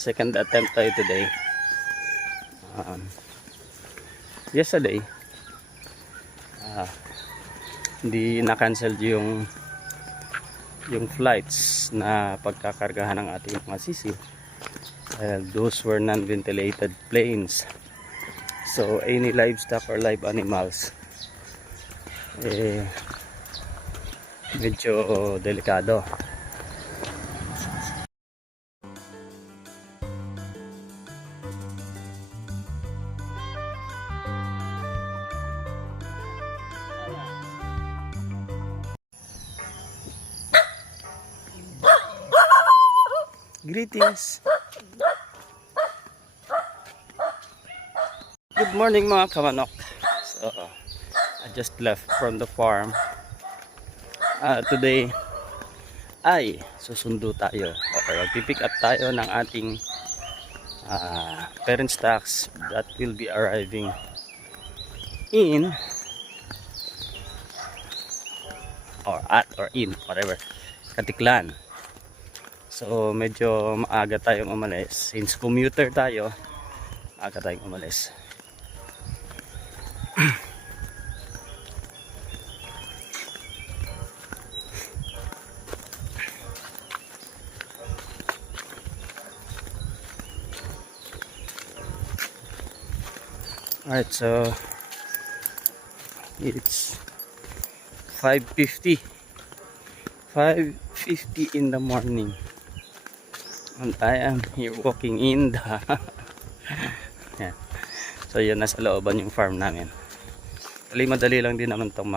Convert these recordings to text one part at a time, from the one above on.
Second attempt tayo today. Yesterday, hindi na-cancel yung flights na pagkakargahan ng ating mga sisi. Those were non-ventilated planes. So any livestock or live animals, medyo delikado. Greetings. Good morning mga kamanok. So, I just left from the farm. Today ay susundo tayo. Okay, mag-pick up tayo ng ating parent stocks that will be arriving in or in whatever Katiklan. So medyo maaga tayong umalis. Since commuter tayo, maaga tayong umalis. Alright, so it's 5:50 in the morning. And I am here walking in the yeah. So yun, nasa looban yung farm namin. Madali lang din naman itong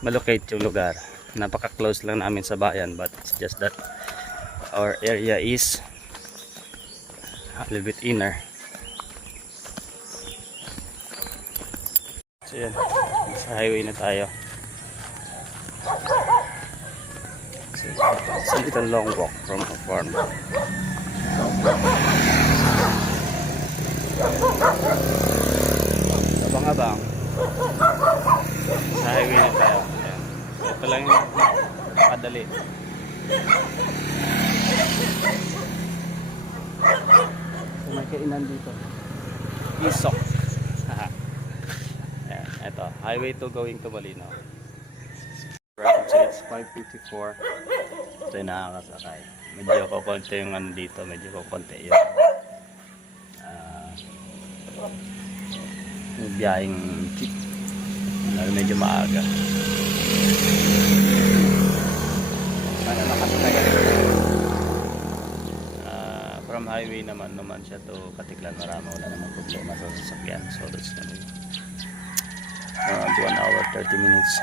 malocate yung lugar. Napaka close lang namin sa bayan, but it's just that our area is a little bit inner. So yan, sa highway na tayo. It's a little long walk from the farm. Abang-abang. Sa highway na tayo. Ayan. So, ito lang yung makadali. So, may kainan dito. Isok. Ayan, ito. Highway to going to Malinaw. So it's 5:54. Ito yung nakakasakay. Medyo kukunti yung ano dito. Medyo kukunti yung biyaheng jeep. Medyo maaga. Para makasakay. From highway naman siya to Katiklan. Wala naman problema sa sasakyan. So that's gonna be around 1 hour 30 minutes.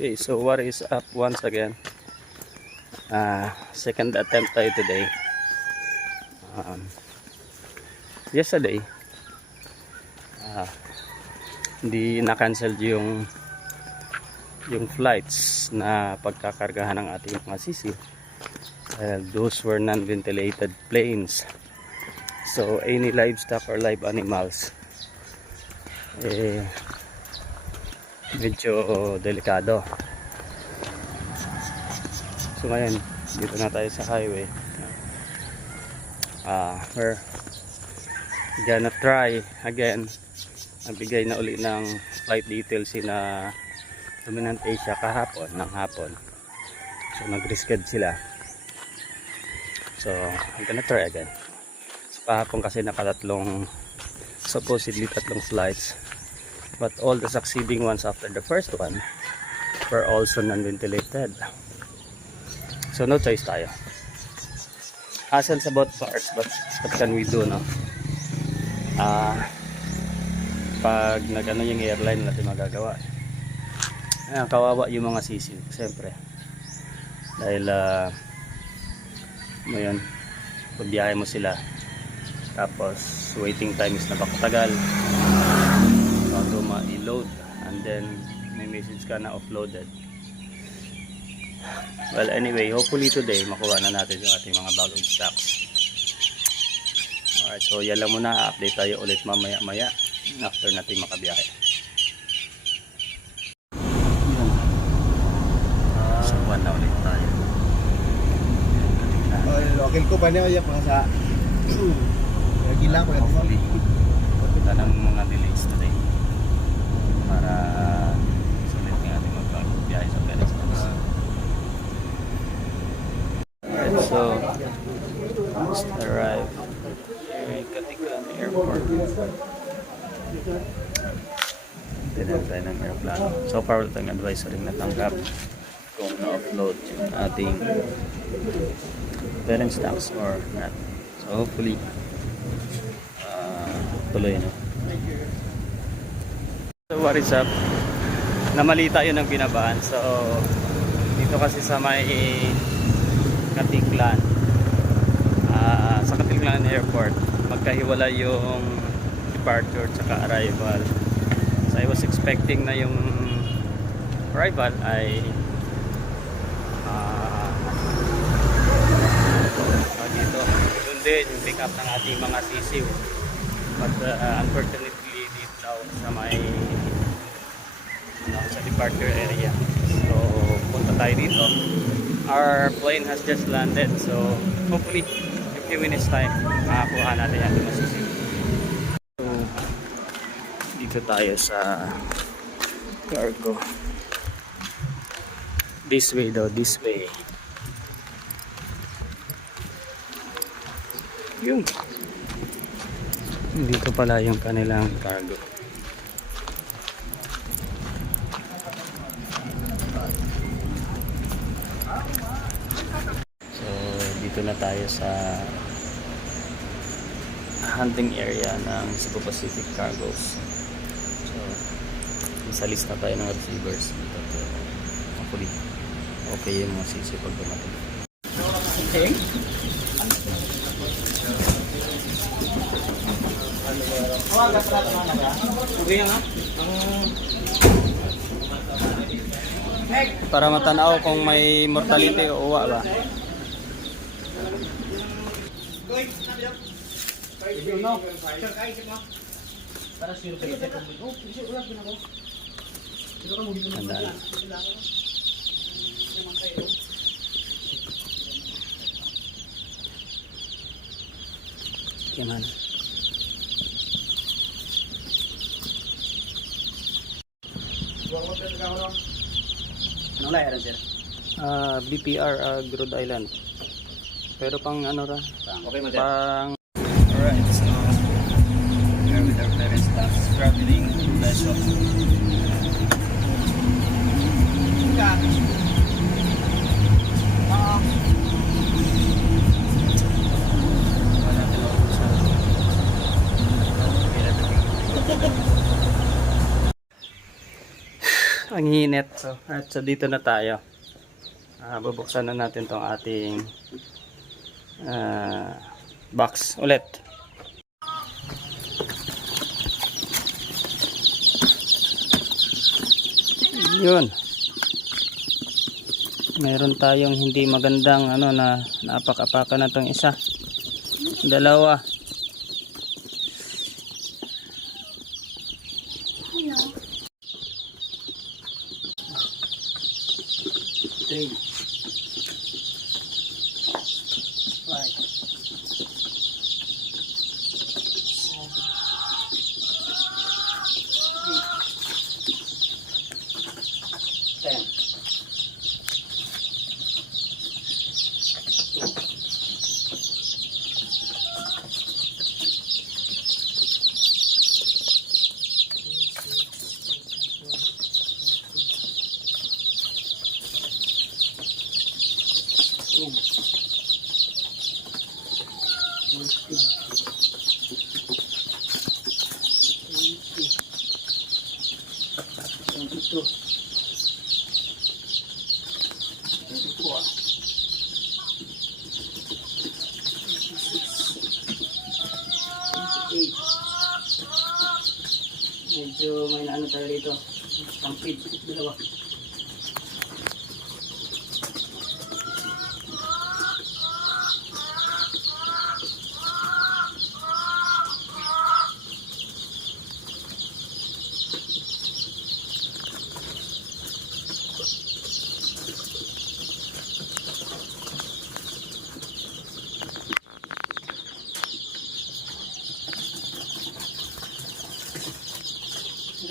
Okay, so what is up once again? Second attempt tayo today. Yesterday, hindi na-cancel yung flights na pagkakargahan ng ating mga sisi. Those were non-ventilated planes. So any livestock or live animals, medyo delikado. So ngayon, dito na tayo sa highway. We're gonna try again. Nagbigay na uli ng flight details na Dominant Asia ng hapon. So nag-reschedule sila. So I'm gonna try again. So kahapon kasi supposedly tatlong flights. But all the succeeding ones after the first one were also non-ventilated. So no choice tayo. Hassle sa both parts, but what can we do, no? Pag nagano yung airline natin magagawa. Ayan, kawawa yung mga sisi, siyempre. Dahil pagbiyahe mo sila. Tapos waiting time is napakatagal bago ma-load, and then may message ka na offloaded. Well, anyway, hopefully today makuha na natin yung ating mga bagong stocks. Alright, so yan lang muna. Update tayo ulit mamaya after natin makabiyahe. Katiklan na ulit tayo. Katiklan. Lokal ko ba niya pa sa gila ko Hopefully, wala ng mga delays today para sulit nga ating magbiyahe sa Perez. Alright, so just arrived here in Katiklan Airport. Tinag tayo ng aeroplano. So far, wala tayong advisory natanggap kung na-upload yung ating parents tax or not. So hopefully, tuloy no. So what is up? Namalita yun ang binabahan. So dito kasi sa may Katiklan, sa Katiklan Airport, magkahiwala yung departure at arrival. So I was expecting na yung arrival ay dito doon din yung pick up ng ating mga sisiw, but unfortunately dito daw sa may sa departure area. So punta tayo dito. Our plane has just landed, so hopefully in a few minutes time makakuha natin yung mga sisiw. So dito tayo sa cargo. This way daw, this way. Yung dito pala yung kanilang cargo. So dito na tayo sa handling area ng Cebu Pacific Cargos. So isa list na tayo ng receivers dito. Hopefully okay yung mga sisi pag dumating. Okay. Para matanaw kung may mortality o uwa ba. Handa na. Gimana? Anong layaran sir? BPR Grood Island. Pero pang ano ra? Okay mo sir? Pang alright, so we're with our parents now traveling to Lesho. Ang init. So dito na tayo. Bubuksan na natin tong ating box ulit. Yun. Meron tayong hindi magandang ano na naapak-apakan na tong isa. Dalawa. Three. Five. Ten. Medyo may naano tayo dito. Stampede. Dalawa.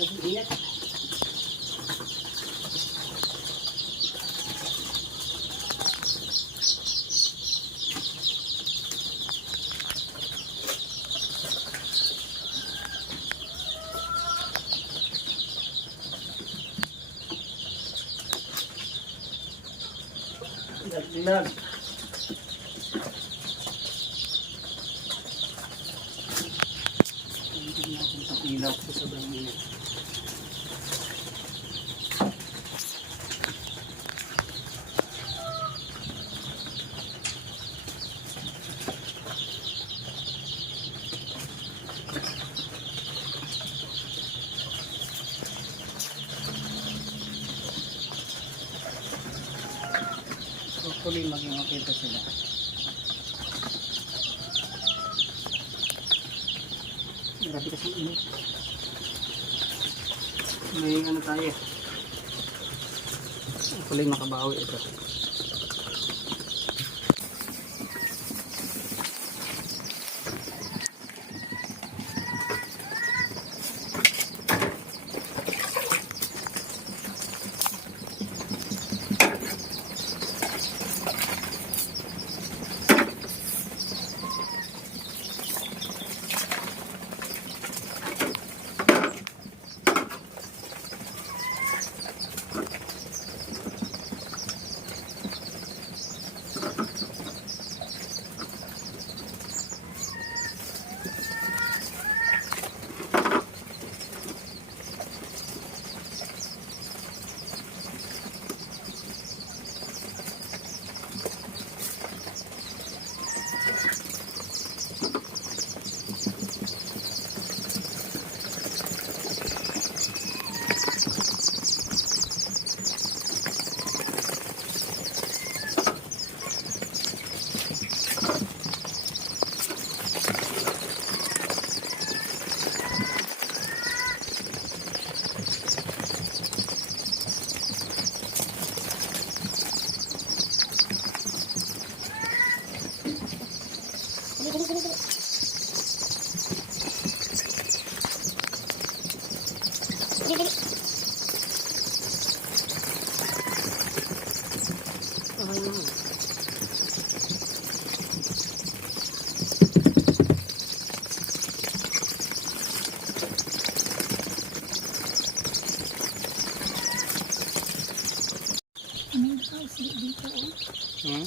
Naglag. Tingnan natin sa ilaw sa sobrang init. Hopefully maging okay pa sila. Grabe kasi init. May ano tayo. Hopefully makabawi ito.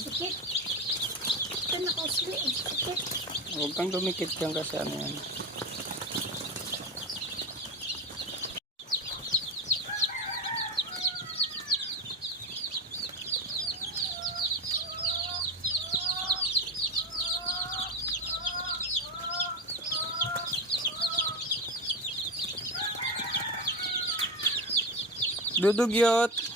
Sakit. Ito nakausli. Sakit. Huwag kang dumikit dyan kasi ano yan. Dudugyot.